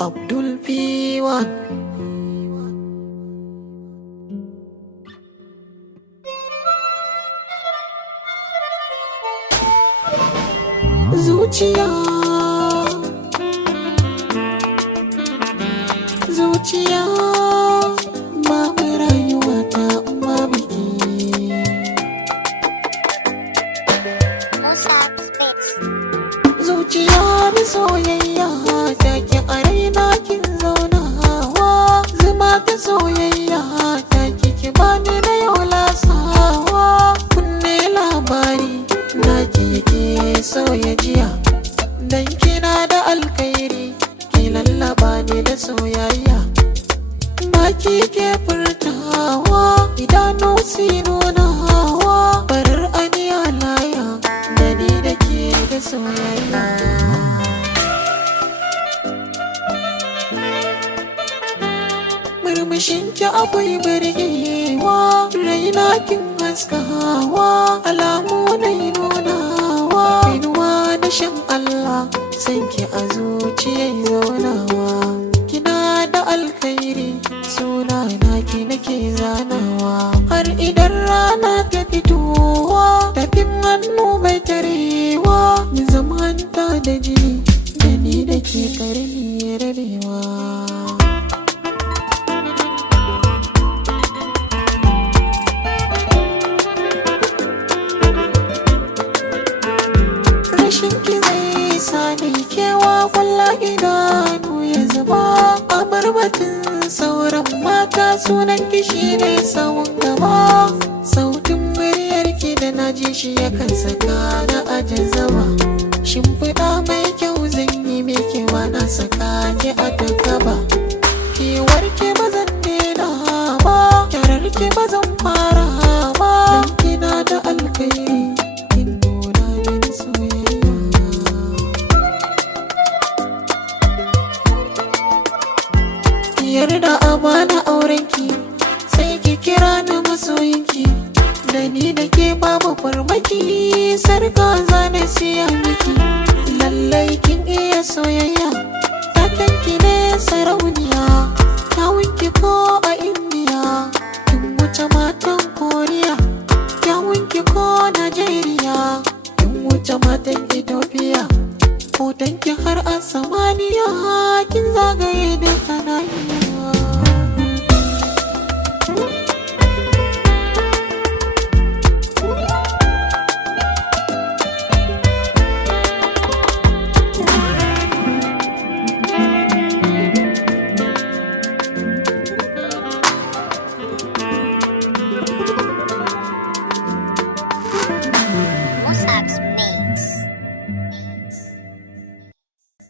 Abdul P1. Zuciya, zuciya, babu rayuwa ta babu ke. Zuciya da soyayya take a raina kin zaunawa, zuma ta soyayya take ki bani na yau lasawa. Kunne labari na ke so ya jiya, dan kina da alkhairi ki lallaba ni da soyayya. Baki ke furtawa, idanu si nunawa, barar aniya laya da ni da ke da soyayya. Murmushinki akwai birgewa, raina kin haskawa, alamu na nunawa, inuwa da shan Allah, sanki a zuciyar zaunawa. Kina da alkhairi, suna naki nake zanawa, har idan rana ta fitowa, tafin hannu bai tarewa, ni zamanta da jini, da ni da ke karni rabewa. Rashinki zai sani kewa, kwalla idanu ya zuba, a barbatin sauran mata sunan ki shine sawun gaba. Sautin muryarki da na ji shi yakan saka na ajin zama, shimfiɗa mai kyau zan yi mai kewa na saka ki a gaba. Kewarki ba zan daina ba, kyararki ba zan fara ba, dan kina da alkhairi kin nuna mini soyayya. Yarda amana aurenki, sai ki kira ni masoyinki, da ni da ke babu farmaki, sarka zane siya miki. Lallai kin iya soyayya, takenki ne sarauniya, kyawunki ko a Indiya, kin wuce matan Koriya, kyawunki ko Najeriya, kin wuce matan Ethiopia, hotonki har a samaniya, kin zagaye da